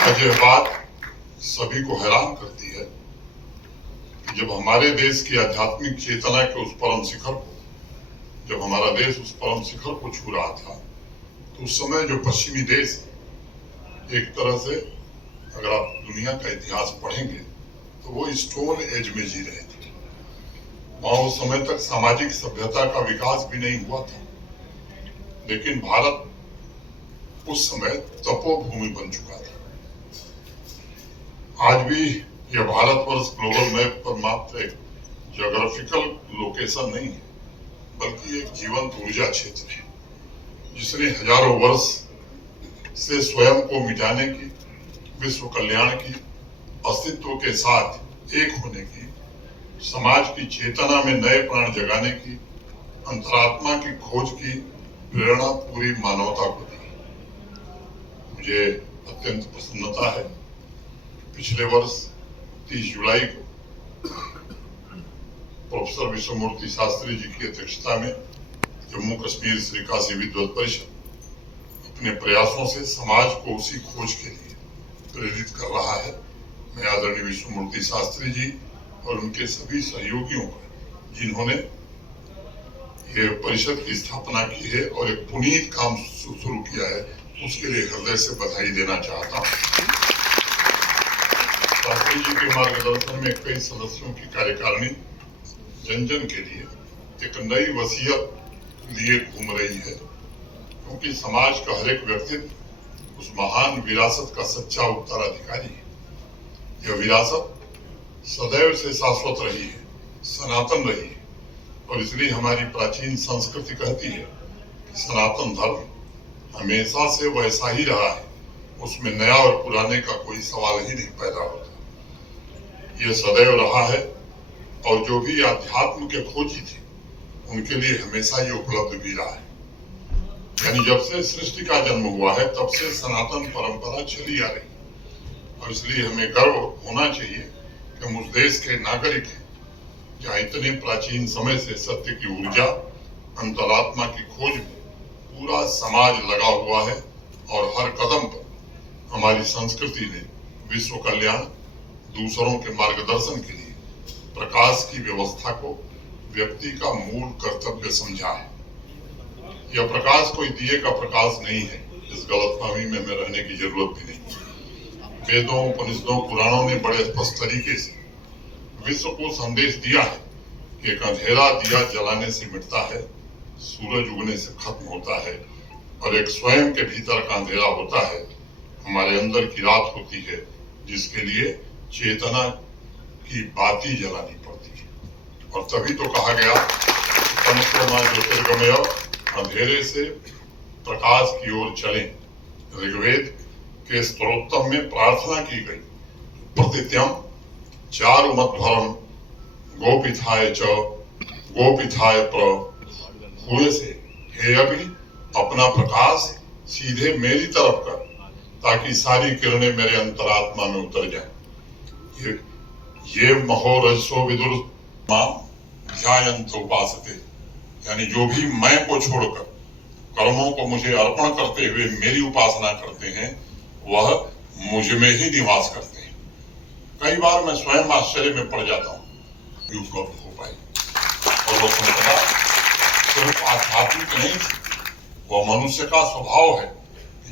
आज यह बात सभी को हैरान करती है कि जब हमारे देश की आध्यात्मिक चेतना के उस परम शिखर को, जब हमारा देश उस परम शिखर को छू रहा था, तो उस समय जो पश्चिमी देश एक तरह से अगर आप दुनिया का इतिहास पढ़ेंगे तो वो स्टोन एज में जी रहे थे। वहां उस समय तक सामाजिक सभ्यता का विकास भी नहीं हुआ था, लेकिन भारत उस समय तपोभूमि बन चुका था। आज भी यह भारतवर्ष ग्लोबल मैप पर मात्र एक ज्योग्राफिकल लोकेशन नहीं है, बल्कि एक जीवंत ऊर्जा क्षेत्र है जिसने हजारों वर्ष से स्वयं को मिटाने की, विश्व कल्याण की, अस्तित्व के साथ एक होने की, समाज की चेतना में नए प्राण जगाने की, अंतरात्मा की खोज की प्रेरणा पूरी मानवता को दी। मुझे अत्यंत प्रसन्नता है पिछले वर्ष 30 जुलाई को प्रोफेसर विश्वमूर्ति शास्त्री जी की अध्यक्षता में जम्मू कश्मीर श्री काशी विद्वत परिषद अपने प्रयासों से समाज को उसी खोज के लिए प्रेरित कर रहा है। मैं आदरणीय विश्वमूर्ति शास्त्री जी और उनके सभी सहयोगियों का, जिन्होंने ये परिषद की स्थापना की है और एक पुनीत काम शुरू किया है, उसके लिए हृदय से बधाई देना चाहता हूँ। शास्त्री जी के मार्गदर्शन में कई सदस्यों की कार्यकारिणी जन जन के लिए एक नई वसीयत लिए घूम रही है, क्योंकि समाज का हर एक व्यक्तित्व उस महान विरासत का सच्चा उत्तराधिकारी है। यह विरासत सदैव से शाश्वत रही है, सनातन रही है और इसलिए हमारी प्राचीन संस्कृति कहती है कि सनातन धर्म हमेशा से वैसा ही रहा है, उसमें नया और पुराने का कोई सवाल ही नहीं पैदा होता। यह सदैव रहा है और जो भी आध्यात्म के खोजी थे उनके लिए हमेशा ये उपलब्ध भी रहा है। यानी जब से सृष्टि का जन्म हुआ है तब से सनातन परंपरा चली आ रही, और इसलिए हमें गर्व होना चाहिए कि हम उस देश के नागरिक हैं जहाँ इतने प्राचीन समय से सत्य की ऊर्जा, अंतरात्मा की खोज में पूरा समाज लगा हुआ है, और हर कदम पर हमारी संस्कृति ने विश्व कल्याण, दूसरों के मार्गदर्शन के लिए प्रकाश की व्यवस्था को व्यक्ति का मूल कर्तव्य समझा है। यह प्रकाश कोई दिए का प्रकाश नहीं है, इस गलतफहमी में हमें रहने की जरूरत भी नहीं। वेदों, उपनिषदों, पुराणों ने बड़े स्पष्ट तरीके से विश्व को संदेश दिया है कि एक अंधेरा दिया जलाने से मिटता है, सूरज उगने से खत्म होता है, और एक स्वयं के भीतर का अंधेरा होता है, हमारे अंदर की रात होती है, जिसके लिए चेतना की बाती जलानी पड़ती है। और तभी तो कहा गया तमसो मा ज्योतिर्गमय, अंधेरे से प्रकाश की ओर चलें। ऋग्वेद के स्तोत्रोत्तम में प्रार्थना की गई, प्रतित्यम चारुमध्वरम गोपिथाय च गोपिथाय प्र हुए से, हे अग्नि अपना प्रकाश सीधे मेरी तरफ कर ताकि सारी किरणें मेरे अंतरात्मा में उतर जाएं। ये महोरजसो विदुर माम ध्यायन्त उपासते, यानी जो भी मैं को छोड़कर कर्मों को मुझे अर्पण करते हुए मेरी उपासना करते हैं वह मुझ में ही निवास करते हैं। कई बार मैं स्वयं आश्चर्य में पड़ जाता हूँ उपलब्ध हो पाई, और वह संपदा सिर्फ आध्यात्मिक नहीं, वह मनुष्य का स्वभाव है।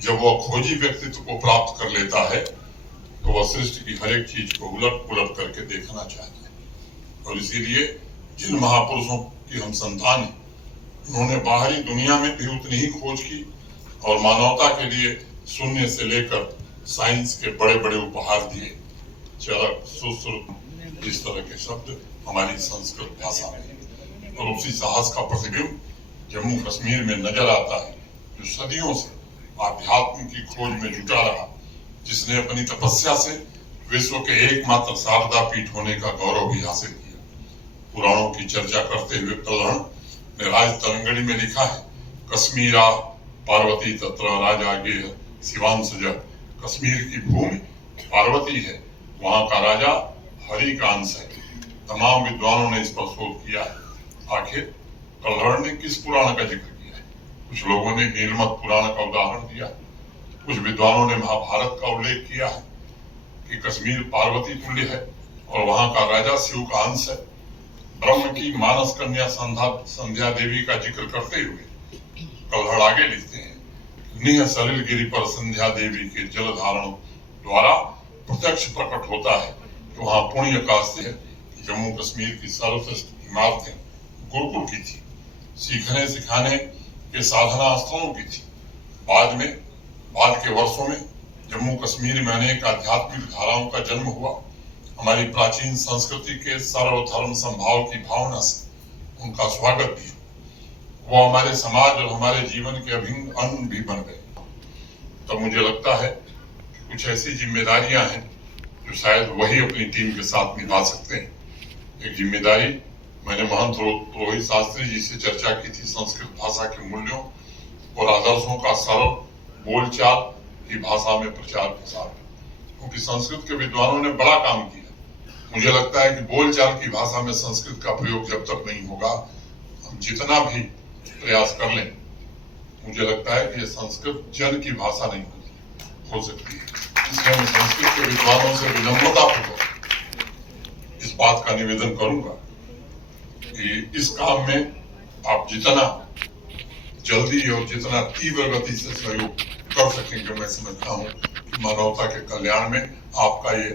जब वह खोजी व्यक्तित्व को प्राप्त कर लेता है तो वह सृष्टि की हर एक चीज को उलट पुलट करके देखना चाहता है। और इसीलिए जिन महापुरुषों की हम संतान हैं, उन्होंने बाहरी दुनिया में भी उतनी ही खोज की, और मानवता के लिए शून्य से लेकर साइंस के बड़े बड़े उपहार दिए। चरक, सुश्रुत, इस तरह के शब्द हमारी संस्कृत भाषा में, और उसी साहस का प्रतिबिंब जम्मू कश्मीर में नजर आता है, जो सदियों से आध्यात्म की खोज में जुटा रहा, जिसने अपनी तपस्या से विश्व के एकमात्र शारदा पीठ होने का गौरव भी हासिल किया। पुराणों की चर्चा करते हुए कल्हण ने राज तरंगड़ी में लिखा है, कश्मीरा पार्वती तत्र राजा गेह शिवांशज, कश्मीर की भूमि पार्वती है, वहां का राजा हरि का अंश है। तमाम विद्वानों ने इस पर शोध किया है। आखिर कल्हड़ ने किस पुराण का जिक्र किया है? कुछ लोगों ने नीलमत पुराण का उदाहरण दिया, कुछ विद्वानों ने महाभारत का उल्लेख किया है कि कश्मीर पार्वती तुल्य है और वहां का राजा शिव का अंश है। ब्रह्म की मानस कन्या संध्या देवी का जिक्र करते हुए कल्हड़ आगे लिखते हैं, निह सलिल गिरी पर संध्या देवी के जल धारण द्वारा प्रत्यक्ष प्रकट होता है कि वहां पुण्य का है। जम्मू कश्मीर की सर्वश्रेष्ठ इमारतें गुरुकुल की थी, सीखने सिखाने के साधना स्थलों की थी। बाद के वर्षों में जम्मू कश्मीर में अनेक आध्यात्मिक धाराओं का जन्म हुआ। हमारी प्राचीन संस्कृति के सर्वधर्म संभाव की भावना से उनका स्वागत भी, वो हमारे समाज और हमारे जीवन के अभिन्न अंग भी बन गए। तो मुझे लगता है कि कुछ ऐसी जिम्मेदारियां हैं जो शायद वही अपनी टीम के साथ निभा सकते हैं। एक जिम्मेदारी मैंने महंत रोहित शास्त्री जी से चर्चा की थी, संस्कृत भाषा के मूल्यों और आदर्शों का सरल बोलचाल की भाषा में प्रचार प्रसार, क्योंकि संस्कृत के विद्वानों ने बड़ा काम किया। मुझे लगता है कि बोलचाल की भाषा में संस्कृत का प्रयोग जब तक नहीं होगा, हम जितना भी प्रयास कर लें, मुझे लगता है कि यह संस्कृत जन की भाषा नहीं हो सकती है। इसलिए मैं संस्कृत के विद्वानों से विनम्रतापूर्वक इस बात का निवेदन करूंगा कि इस काम में आप जितना जल्दी और जितना तीव्र गति से सहयोग कर सकेंगे, मैं समझता हूँ कि मानवता के कल्याण में आपका ये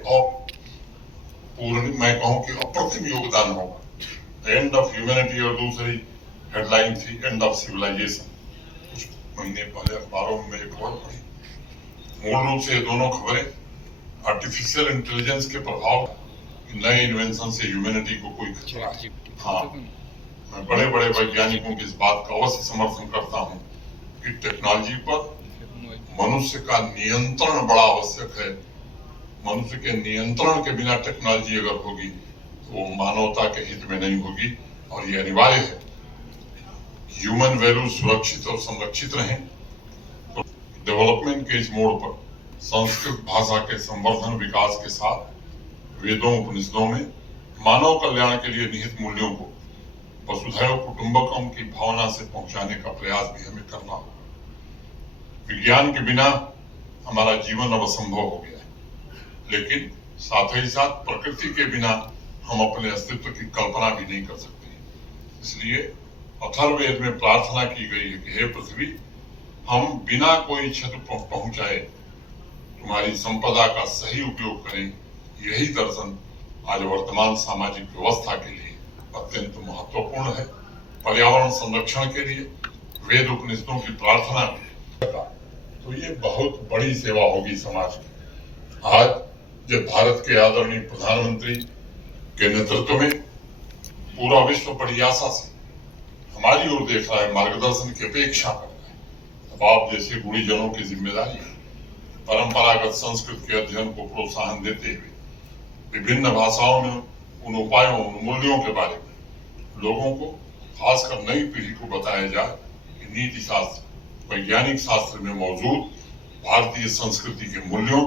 पूर्ण, मैं कहूँ कि अप्रतिम योगदान होगा। एंड ऑफ ह्यूमैनिटी और दूसरी हेडलाइन थी एंड ऑफ सिविलाइजेशन। कुछ महीने पहले अखबारों में एक खबर पढ़ी। मूल रूप से ये दोनों खबरें आर्टिफिशियल इंटेलिजेंस के प्रभाव, नए इन्वेंशन से ह्यूमैनिटी को कोई खतरा है। हाँ, मैं बड़े बड़े वैज्ञानिकों की इस बात का अवश्य समर्थन करता हूं कि टेक्नोलॉजी पर मनुष्य का नियंत्रण बड़ा आवश्यक है। मनुष्य के नियंत्रण के बिना टेक्नोलॉजी अगर होगी तो वो मानवता के हित में नहीं होगी, और ये अनिवार्य है ह्यूमन वैल्यू सुरक्षित और संरक्षित रहें। तो डेवलपमेंट के इस मोड़ पर संस्कृत भाषा के संवर्धन विकास के साथ वेदों उपनिषदों में मानव कल्याण के लिए निहित मूल्यों को वसुधैव कुटुंबकम की भावना से पहुंचाने का प्रयास भी हमें करना होगा। विज्ञान के बिना हमारा जीवन अब असंभव हो गया है, लेकिन साथ ही साथ प्रकृति के बिना हम अपने अस्तित्व की कल्पना भी नहीं कर सकते। इसलिए अथर्ववेद में प्रार्थना की गई है कि हे पृथ्वी, हम बिना कोई क्षति पहुंचाए तुम्हारी संपदा का सही उपयोग करें। यही दर्शन आज वर्तमान सामाजिक व्यवस्था के लिए अत्यंत महत्वपूर्ण है। पर्यावरण संरक्षण के लिए वेद उपनिषदों की प्रार्थना तो ये बहुत बड़ी सेवा होगी समाज की। आज जब भारत के आदरणीय प्रधानमंत्री के नेतृत्व में पूरा विश्व बड़ी आशा से हमारी ओर देख रहा है, मार्गदर्शन की अपेक्षा कर रहा है, तब आप जैसे गुणीजनों की जिम्मेदारी है परंपरागत संस्कृत के अध्ययन को प्रोत्साहन देते हुए विभिन्न भाषाओं में उन उपायों, उन मूल्यों के बारे में लोगों को, खासकर नई पीढ़ी को बताया जाए कि नीति शास्त्र, वैज्ञानिक शास्त्र में मौजूद भारतीय संस्कृति के मूल्यों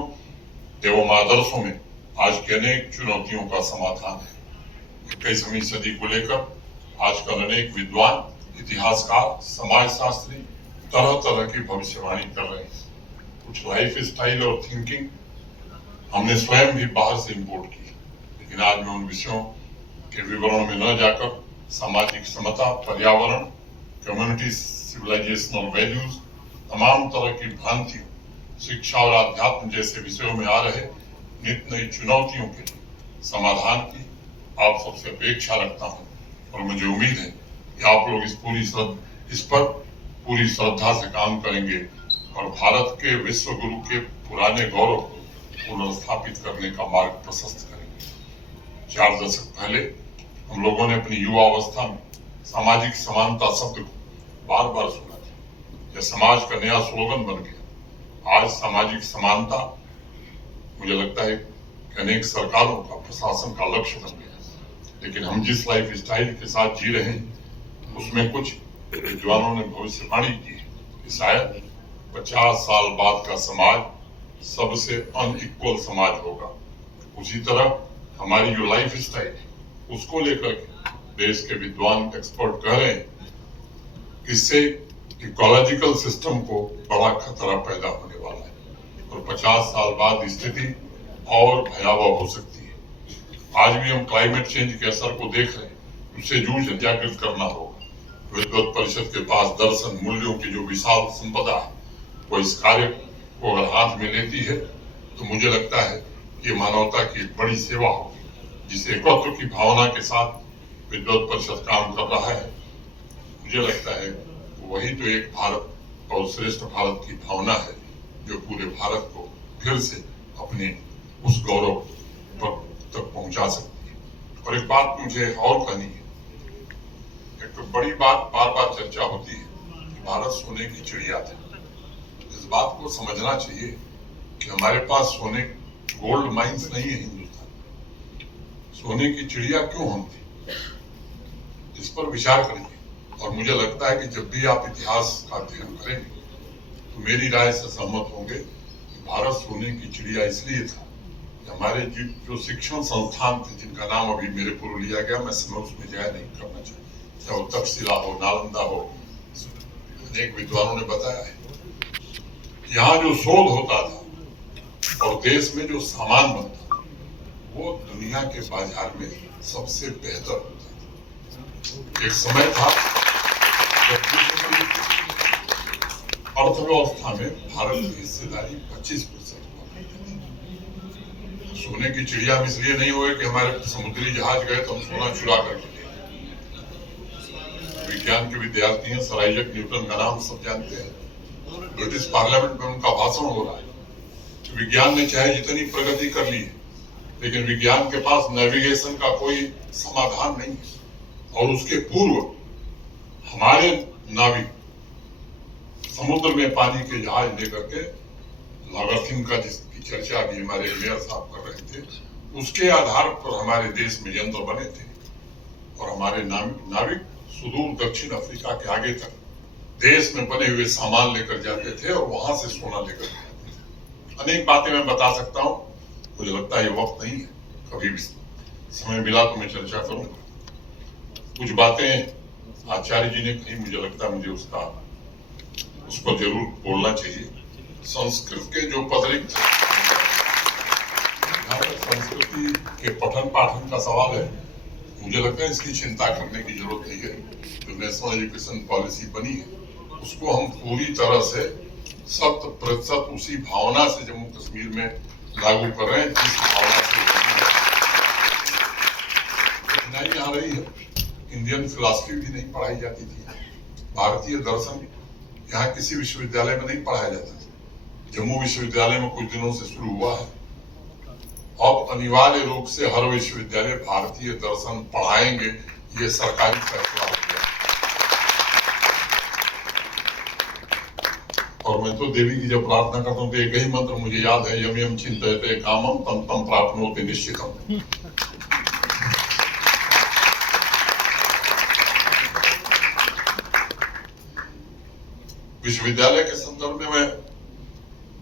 एवं आदर्शों में आज की अनेक चुनौतियों का समाधान है। 21वीं सदी को लेकर आजकल अनेक विद्वान, इतिहासकार, समाजशास्त्री तरह तरह की भविष्यवाणी कर रहे हैं। कुछ लाइफ स्टाइल और थिंकिंग हमने स्वयं भी बाहर से इंपोर्ट की, लेकिन आज मैं उन विषयों के विवरण में न जाकर सामाजिक समता, पर्यावरण, कम्युनिटी, सिविलाइजेशनल वैल्यूज, तमाम तरह की भ्रांतियों, शिक्षा और आध्यात्म जैसे विषयों में आ रहे नित नई चुनौतियों के समाधान की आप सबसे अपेक्षा रखता हूं, और मुझे उम्मीद है कि आप लोग इस पर पूरी श्रद्धा से काम करेंगे और भारत के विश्व गुरु के पुराने गौरव को पुनर्स्थापित करने का मार्ग प्रशस्त करेंगे। 4 दशक पहले हम लोगों ने अपनी युवावस्था में सामाजिक समानता शब्द को बार बार सुना था। यह समाज का नया स्लोगन बन गया। आज सामाजिक समानता मुझे लगता है कि अनेक सरकारों का, प्रशासन का लक्ष्य बन गया, लेकिन हम जिस लाइफ स्टाइल के साथ जी रहे हैं उसमें कुछ विद्वानों ने भविष्यवाणी की है कि शायद 50 साल बाद का समाज सबसे अनइक्वल समाज होगा। उसी तरह हमारी जो लाइफ स्टाइल है उसको लेकर के देश के विद्वान एक्सपर्ट कह रहे हैं कि इससे इकोलॉजिकल सिस्टम को बड़ा खतरा पैदा होने वाला है और 50 साल बाद स्थिति और भयावह हो सकती है। आज भी हम क्लाइमेट चेंज के असर को देख रहे हैं, उससे जूझ जागृत करना होगा। विद्वत परिषद के पास दर्शन, मूल्यों की जो विशाल संपदा है, वो इस कार्य को अगर हाथ में लेती है तो मुझे लगता है कि मानवता की एक बड़ी सेवा होगी, जिस एकत्व की भावना के साथ विद्वत परिषद काम कर रहा है। मुझे लगता है वही तो एक भारत और श्रेष्ठ भारत की भावना है जो पूरे भारत को फिर से अपने उस गौरव पर तक पहुंचा सकती है। और एक बात मुझे और कहनी है, एक तो बड़ी बात बार बार चर्चा होती है कि भारत सोने की चिड़िया था। इस बात को समझना चाहिए कि हमारे पास सोने, गोल्ड माइंस नहीं है हिंदुस्तान। सोने की चिड़िया क्यों हम थी, इस पर विचार करेंगे। और मुझे लगता है कि जब भी आप इतिहास का अध्ययन करेंगे तो मेरी राय से सहमत होंगे कि भारत सोने की चिड़िया इसलिए था कि हमारे जो शिक्षण संस्थान थे, जिनका नाम अभी मेरे पूर्व लिया गया, मैं समय उसमें जाया नहीं करना चाहता, चाहे वो तक्षशिला हो, नालंदा हो, अनेक विद्वानों ने बताया है। यहाँ जो शोध होता था और देश में जो सामान बनता वो दुनिया के बाजार में सबसे बेहतर होता था। एक समय था अर्थव्यवस्था में भारत की हिस्सेदारी 25% हुआ करती थी। सोने की चिड़िया में इसलिए नहीं हुए कि हमारे समुद्री जहाज गए तो हम सोना चुरा करके ले। विज्ञान के विद्यार्थी हैं, सर आइजैक न्यूटन का नाम सब जानते हैं। ब्रिटिश पार्लियामेंट में उनका भाषण हो रहा है। विज्ञान ने चाहे जितनी प्रगति कर ली है, लेकिन विज्ञान के पास नेविगेशन का कोई समाधान नहीं है। और उसके पूर्व हमारे नाविक समुद्र में पानी के जहाज लेकर के लागर सिंह का जिसकी चर्चा भी हमारे मेयर साहब कर रहे थे, उसके आधार पर हमारे देश में यंत्र बने थे और हमारे नाविक सुदूर दक्षिण अफ्रीका के आगे तक देश में बने हुए सामान लेकर जाते थे और वहां से सोना लेकर जाते थे। अनेक बातें मैं बता सकता हूं, मुझे लगता है ये वक्त नहीं है, कभी भी समय मिला तो मैं चर्चा करूंगा। कुछ बातें आचार्य जी ने कही, मुझे लगता है मुझे उस पर जरूर बोलना चाहिए। संस्कृत के जो पत्रिक संस्कृति के पठन पाठन का सवाल है, मुझे लगता है इसकी चिंता करने की जरूरत नहीं है। जो नेशनल एजुकेशन पॉलिसी बनी है उसको हम पूरी तरह से 100% उसी भावना से जम्मू कश्मीर में लागू कर रहे हैं जिस भावना से नहीं आ रही है। इंडियन फिलॉसफी भी नहीं पढ़ाई जाती थी, भारतीय दर्शन यहाँ किसी विश्वविद्यालय में नहीं पढ़ाया जाता था। जम्मू विश्वविद्यालय में कुछ दिनों से शुरू हुआ है, अब अनिवार्य रूप से हर विश्वविद्यालय भारतीय दर्शन पढ़ाएंगे, ये सरकारी फैसला हो गया। और मैं तो देवी की जब प्रार्थना करता हूँ तो एक ही मंत्र मुझे याद है, यम यम चिंतयते कामम तम तम प्राप्नोति निश्चितम। विश्वविद्यालय के संदर्भ में मैं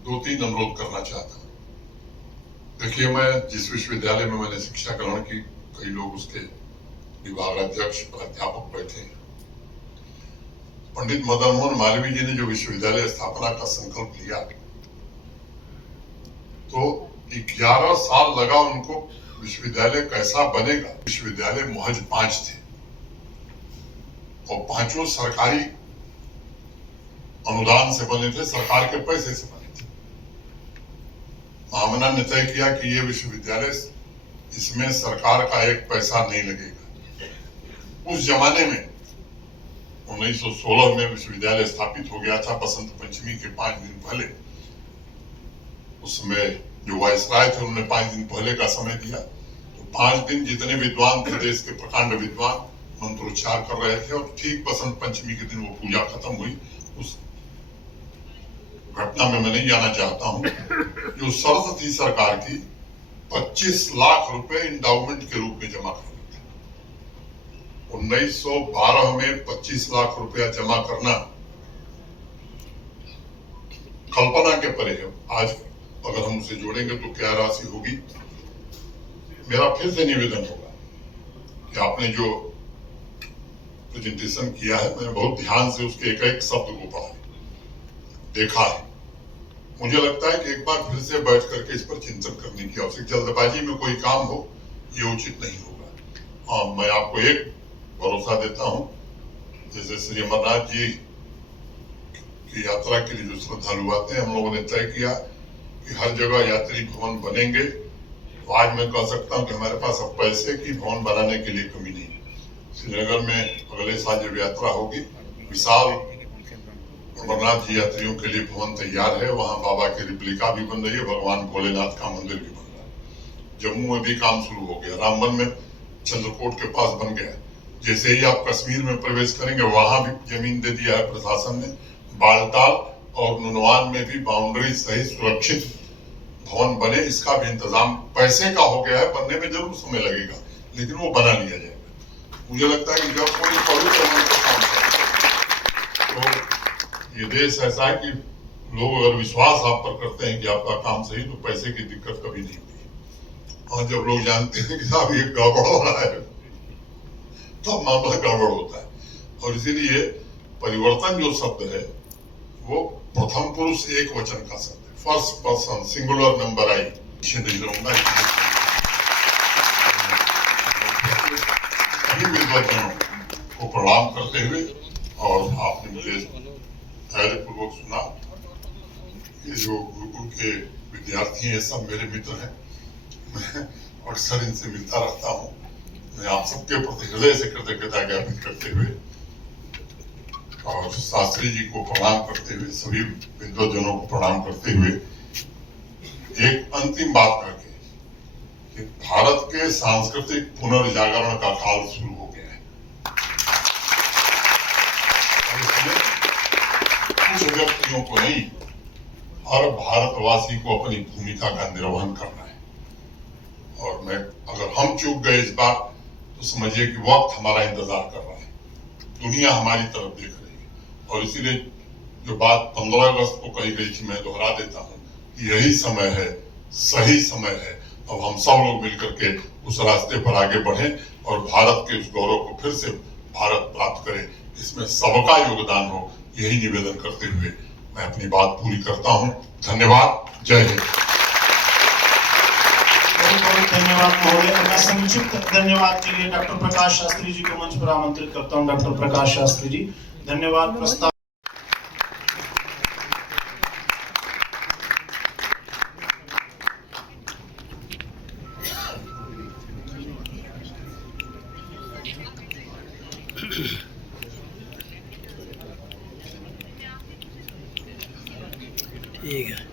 2-3 अनुरोध करना चाहता हूँ। देखिए, मैं जिस विश्वविद्यालय में मैंने शिक्षा ग्रहण की, कई लोग उसके विभागाध्यक्ष प्राध्यापक बैठे हैं। पंडित मदन मोहन मालवीय जी ने जो विश्वविद्यालय स्थापना का संकल्प लिया तो 11 साल लगा उनको विश्वविद्यालय कैसा बनेगा। विश्वविद्यालय महज 5 थे और 5 सरकारी अनुदान से बने थे, सरकार के पैसे से बने थे। मामना ने तय किया कि ये विश्वविद्यालय, इसमें सरकार का एक पैसा नहीं लगेगा। उस जमाने में 1916 में विश्वविद्यालय स्थापित हो गया था, बसंत पंचमी के 5 दिन पहले। उसमें जो वायसराय थे उन्होंने 5 दिन पहले का समय दिया, तो 5 दिन जितने विद्वान थे, देश के प्रकांड विद्वान, मंत्रोच्चार कर रहे थे और ठीक बसंत पंचमी के दिन वो पूजा खत्म हुई। उस घटना में मैं नहीं जाना चाहता हूं। जो शर्त थी सरकार की, 25 लाख रुपए इंडाउमेंट के रूप में जमा करना था। 1912 में 25 लाख रुपया जमा करना कल्पना के परे है। आज अगर हम उसे जोड़ेंगे तो क्या राशि होगी। मेरा फिर से निवेदन होगा कि आपने जो प्रेजेंटेशन किया है, मैंने बहुत ध्यान से उसके एक शब्द को पढ़ा, देखा है। मुझे लगता है कि एक बार फिर से बैठ करके इस पर चिंतन करने की आवश्यकता। जल्दबाजी में कोई काम हो ये उचित नहीं होगा। मैं आपको एक भरोसा देता हूं, जैसे श्री अमरनाथ जी की यात्रा के लिए जो श्रद्धालु आते हैं, हम लोगों ने तय किया कि हर जगह यात्री भवन बनेंगे। तो आज मैं कह सकता हूं कि हमारे पास अब पैसे की भवन बनाने के लिए कमी नहीं है। श्रीनगर में अगले साल जब यात्रा होगी, विशाल अमरनाथ जी यात्रियों के लिए भवन तैयार है। वहां बाबा की रिप्लिका भी बन रही है, भगवान भोलेनाथ का मंदिर भी बन रहा है। जम्मू में भी काम शुरू हो गया, रामबन में चंद्रकोट के पास बन गया। जैसे ही आप कश्मीर में प्रवेश करेंगे, वहां भी जमीन दे दिया है प्रशासन ने। बालटाल और नुनवान में भी बाउंड्री सहित सुरक्षित भवन बने, इसका भी इंतजाम पैसे का हो गया है। बनने में जरूर समय लगेगा, लेकिन वो बना लिया जाएगा। मुझे लगता है कि जब कोई पवित्र मन से काम करे तो ये देश ऐसा है कि लोग अगर विश्वास आप पर करते हैं कि आपका काम सही, तो पैसे की दिक्कत कभी नहीं हुई। और जब लोग जानते हैं कि साहब ये गड़बड़ हो रहा है, तब मामला गड़बड़ होता है। और इसीलिए परिवर्तन जो शब्द है वो प्रथम पुरुष एक वचन का शब्द है, फर्स्ट पर्सन सिंगुलर नंबर आई। नहीं रहूंगा। सभी विद्वानों को प्रणाम करते हुए, और आपने मुझे धैर्यपूर्वक सुना। ये जो गुरुकुल के विद्यार्थी हैं, सब मेरे मित्र हैं, मैं अक्सर इनसे मिलता रहता हूँ। मैं आप सबके प्रति हृदय से कृतज्ञता ज्ञापित करते हुए और शास्त्री जी को प्रणाम करते हुए, सभी विद्वजनों को प्रणाम करते हुए एक अंतिम बात करके कि भारत के सांस्कृतिक पुनर्जागरण का काल शुरू हो गया है। व्यक्तियों को नहीं, हर भारतवासी को अपनी भूमिका का निर्वहन करना है। और मैं अगर हम चूक गए इस बार तो समझिए कि वक्त हमारा इंतजार कर रहा है, दुनिया हमारी तरफ देख रही है। और इसीलिए जो बात 15 अगस्त को कही गई थी मैं दोहरा देता हूँ कि यही समय है, सही समय है। अब हम सब लोग मिलकर के उस रास्ते पर आगे बढ़ें और भारत के उस गौरव को फिर से भारत प्राप्त करे, इसमें सबका योगदान हो, यही निवेदन करते हुए मैं अपनी बात पूरी करता हूं। धन्यवाद। जय हिंद। बहुत बहुत धन्यवाद महोदय। मैं संक्षिप्त धन्यवाद के लिए डॉक्टर प्रकाश शास्त्री जी को मंच पर आमंत्रित करता हूं। डॉक्टर प्रकाश शास्त्री जी, धन्यवाद। प्रस्ताव ठीक है।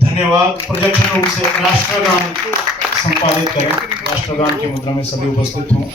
धन्यवाद। प्रोजेक्शन रूप से राष्ट्रगान संपादित करें। राष्ट्रगान की मुद्रा में सभी उपस्थित हों।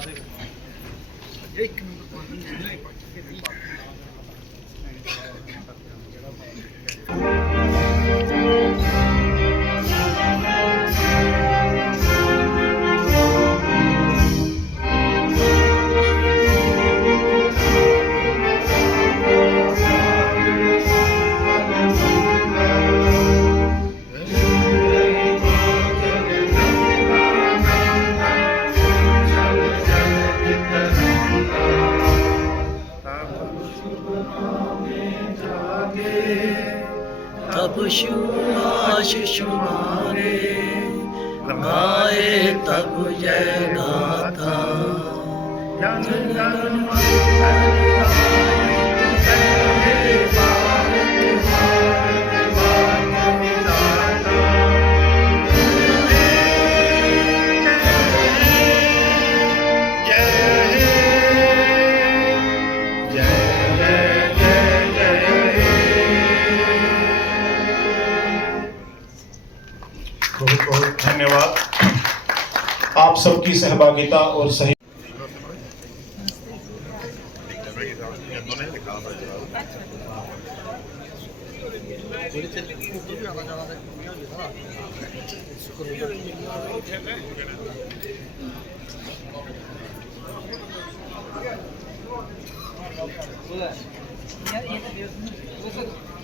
तब आशीष मांगे, गाए तब जय गाथा। बहुत बहुत धन्यवाद। आप सबकी सहभागिता और सही यार ये तो